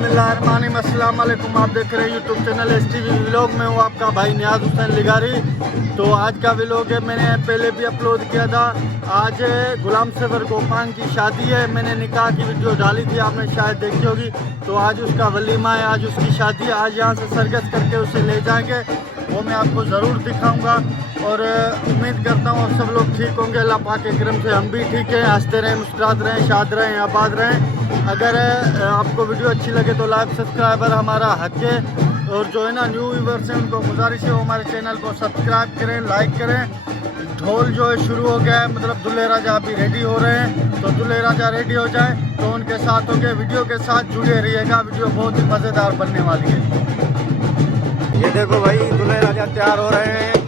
बिस्मिल्लाहिर्रहमानिर्रहीम, अस्सलाम वालेकुम। आप देख रहे हैं यूट्यूब चैनल STV व्लॉग में हूँ आपका भाई नियाज हुसैन लिगारी। तो आज का व्लॉग है, मैंने पहले भी अपलोड किया था। आज गुलाम सफर गोपान की शादी है। मैंने निकाह की वीडियो डाली थी, आपने शायद देखी होगी। तो आज उसका वलीमा है, आज उसकी शादी है। आज यहाँ से सरगस करके उसे ले जाएंगे, वो मैं आपको ज़रूर दिखाऊंगा। और उम्मीद करता हूँ सब लोग ठीक होंगे। अल्लाह पाक के करम से हम भी ठीक हैं, हंसते रहें, मुस्कुराते रहें, शाद रहें, आबाद रहें। अगर आपको वीडियो अच्छी लगे तो लाइक सब्सक्राइबर हमारा हक है। और जो है ना न्यू व्यूवर्स हैं उनको गुजारिश है हमारे चैनल को सब्सक्राइब करें, लाइक करें। ढोल जो है शुरू हो गया है, मतलब दूल्हे राजा अभी रेडी हो रहे हैं। तो दूल्हे राजा रेडी हो जाए तो उनके साथ होके वीडियो के साथ जुड़े रहिएगा। वीडियो बहुत ही मज़ेदार बनने वाली है। ये देखो भाई, दूल्हे राजा तैयार हो रहे हैं।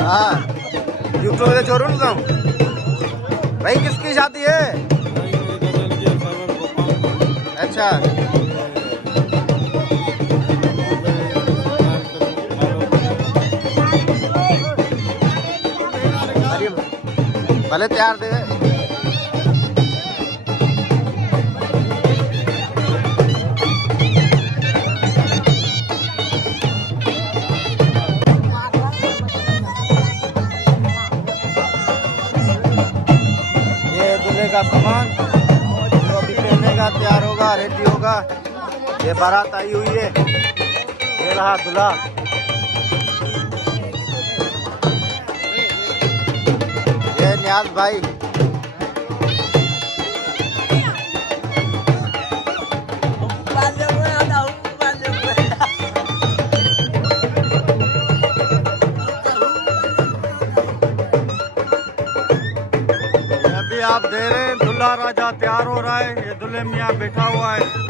हाँ, यूट्यूब से छोड़ू ना भाई। किसकी शादी है? अच्छा, भले तैयार दे। का सामान जो अभी पहनेगा, तैयार होगा, रेडी होगा। ये बारात आई हुई है, ये रहा दूल्हा। ये नियाज भाई। आप दे रहे हैं, दूल्हा राजा तैयार हो रहा है। ये दूल्हे मियाँ बैठा हुआ है।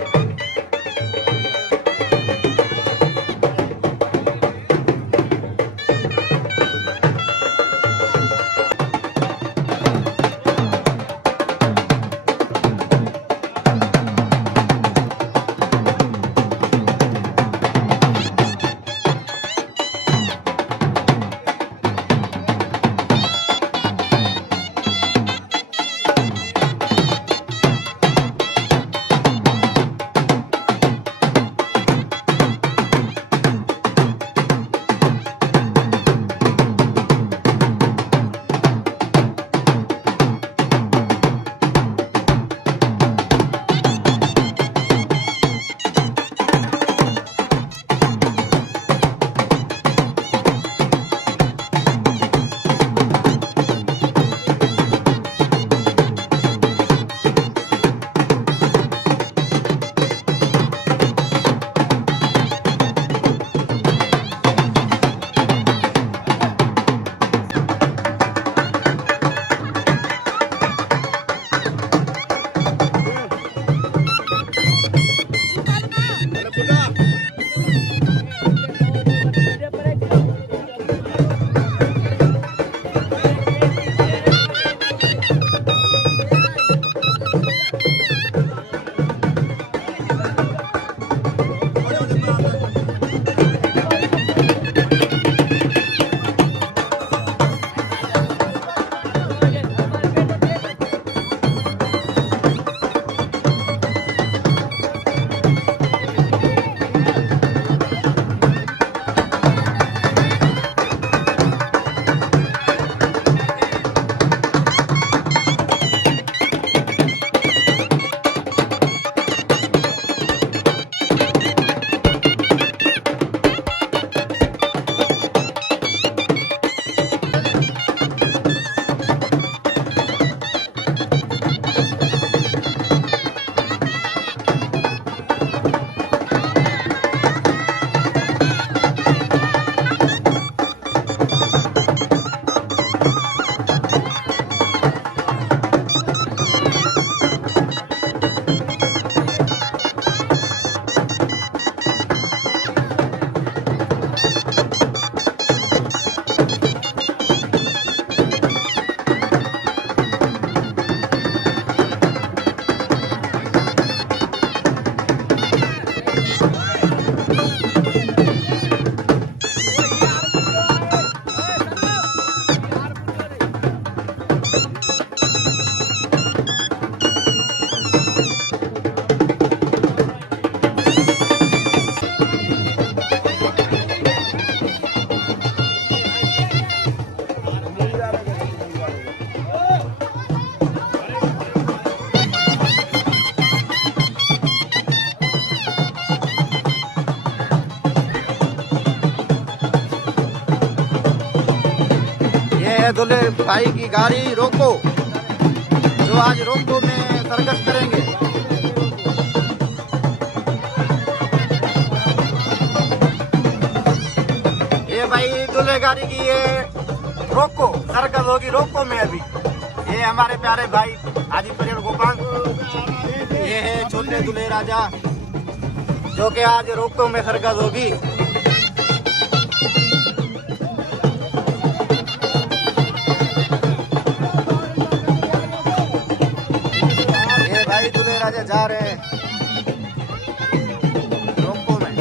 है दूल्हे भाई की गाड़ी रोको, जो आज रोको में सर्कस करेंगे। ये भाई दूल्हे गाड़ी की ये रोको सर्कस होगी रोको में अभी। ये हमारे प्यारे भाई हाजी परिवार गोपाल, ये है छोटे दूल्हे राजा, जो कि आज रोको में सर्कस होगी। ये भाई दूल्हे राजा जा रहे हैं रोको में।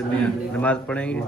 में नमाज पढ़ेंगे।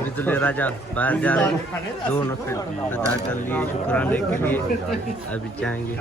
अभी दूल्हे राजा बाहर जा रहे हैं, 2 नफल अदा कर लिए शुक्राने के लिए, अभी जाएंगे।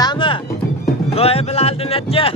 Sama, gue belal aja.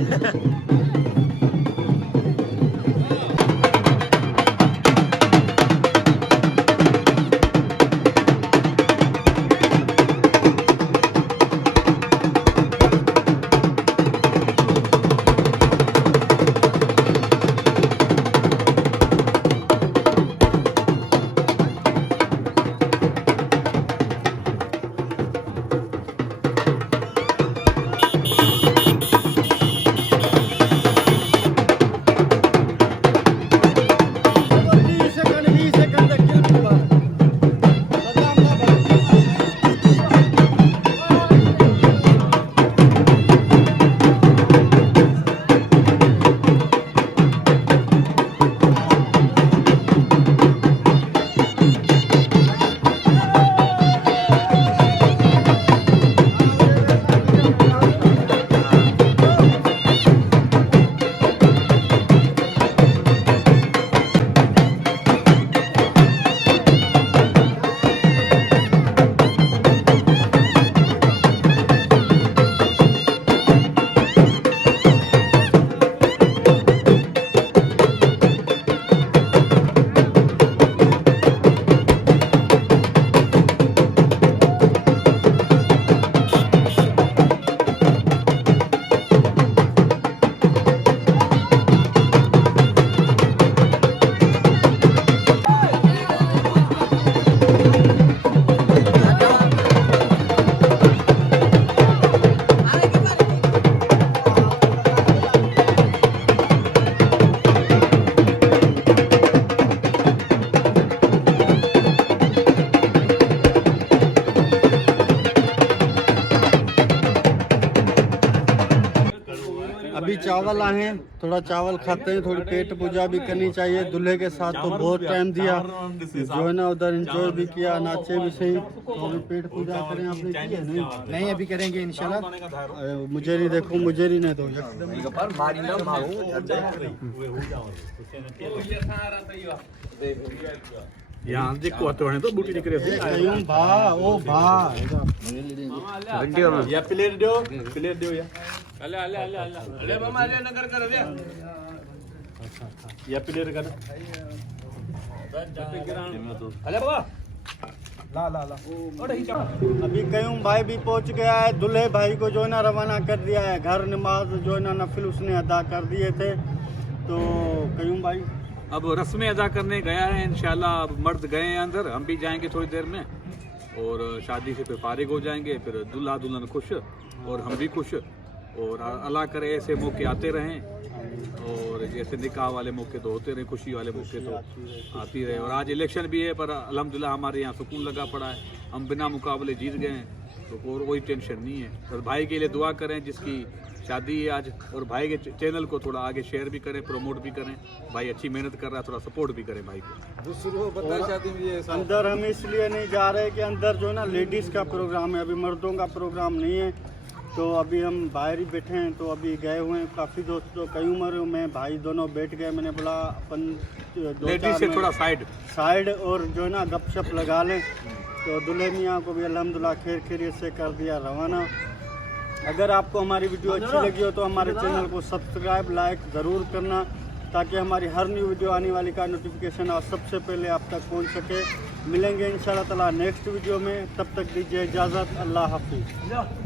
अभी चावल आए हैं, थोड़ा चावल खाते हैं, थोड़ी पेट पूजा भी करनी चाहिए। दूल्हे के साथ तो बहुत टाइम दिया, जो है ना उधर एंजॉय भी किया, नाचे भी सही। तो अभी पेट पूजा करें, आपने की है? नहीं अभी करेंगे इंशाल्लाह। मुझे नहीं देखो, मुझे नहीं दो यहाँ देखो तो है तो बूटी दिख रही है। भा ओ भा वीडियो में या प्लेट दो या अले अले अले अले अले मामा अले नगर कर दे या प्लेट कर अले बाबा ला ला ला अभी कयूं भाई भी पहुंच गया है। दूल्हे भाई को जो है ना रवाना कर दिया है घर। नमाज जो है ना नफिल उसने अदा कर दिए थे। तो कयूं भाई अब रस्में अदा करने गया है इंशाल्लाह। अब मर्द गए हैं अंदर, हम भी जाएंगे थोड़ी देर में और शादी से फिर फारिग हो जाएंगे। फिर दूल्हा दुल्हन खुश और हम भी खुश, और अल्लाह करे ऐसे मौके आते रहें, और जैसे निकाह वाले मौके तो होते रहे, खुशी वाले मौके तो आती रहे। और आज इलेक्शन भी है पर अल्हम्दुलिल्लाह हमारे यहाँ सुकून लगा पड़ा है, हम बिना मुकाबले जीत गए हैं, तो और कोई टेंशन नहीं है। और भाई के लिए दुआ करें जिसकी शादी है आज, और भाई के चैनल को थोड़ा आगे शेयर भी करें, प्रमोट भी करें। भाई अच्छी मेहनत कर रहा है, थोड़ा सपोर्ट भी करें भाई को। अंदर हम इसलिए नहीं जा रहे कि अंदर जो है ना लेडीज़ का प्रोग्राम है, अभी मर्दों का प्रोग्राम नहीं है, तो अभी हम बाहर ही बैठे हैं। तो अभी गए हुए हैं काफ़ी दोस्त, तो कई उम्र में भाई दोनों बैठ गए। मैंने बोला अपन लेडीज से थोड़ा साइड और जो है ना गपशप लगा लें। तो दुल्हे मियाँ को भी अल्हम्दुलिल्लाह खैर खैरियत से कर दिया रवाना। अगर आपको हमारी वीडियो अच्छी लगी हो तो हमारे चैनल को सब्सक्राइब लाइक ज़रूर करना, ताकि हमारी हर न्यू वीडियो आने वाली का नोटिफिकेशन आप सबसे पहले आप तक पहुंच सके। मिलेंगे इंशाल्लाह ताला नेक्स्ट वीडियो में, तब तक दीजिए इजाज़त। अल्लाह हाफिज़।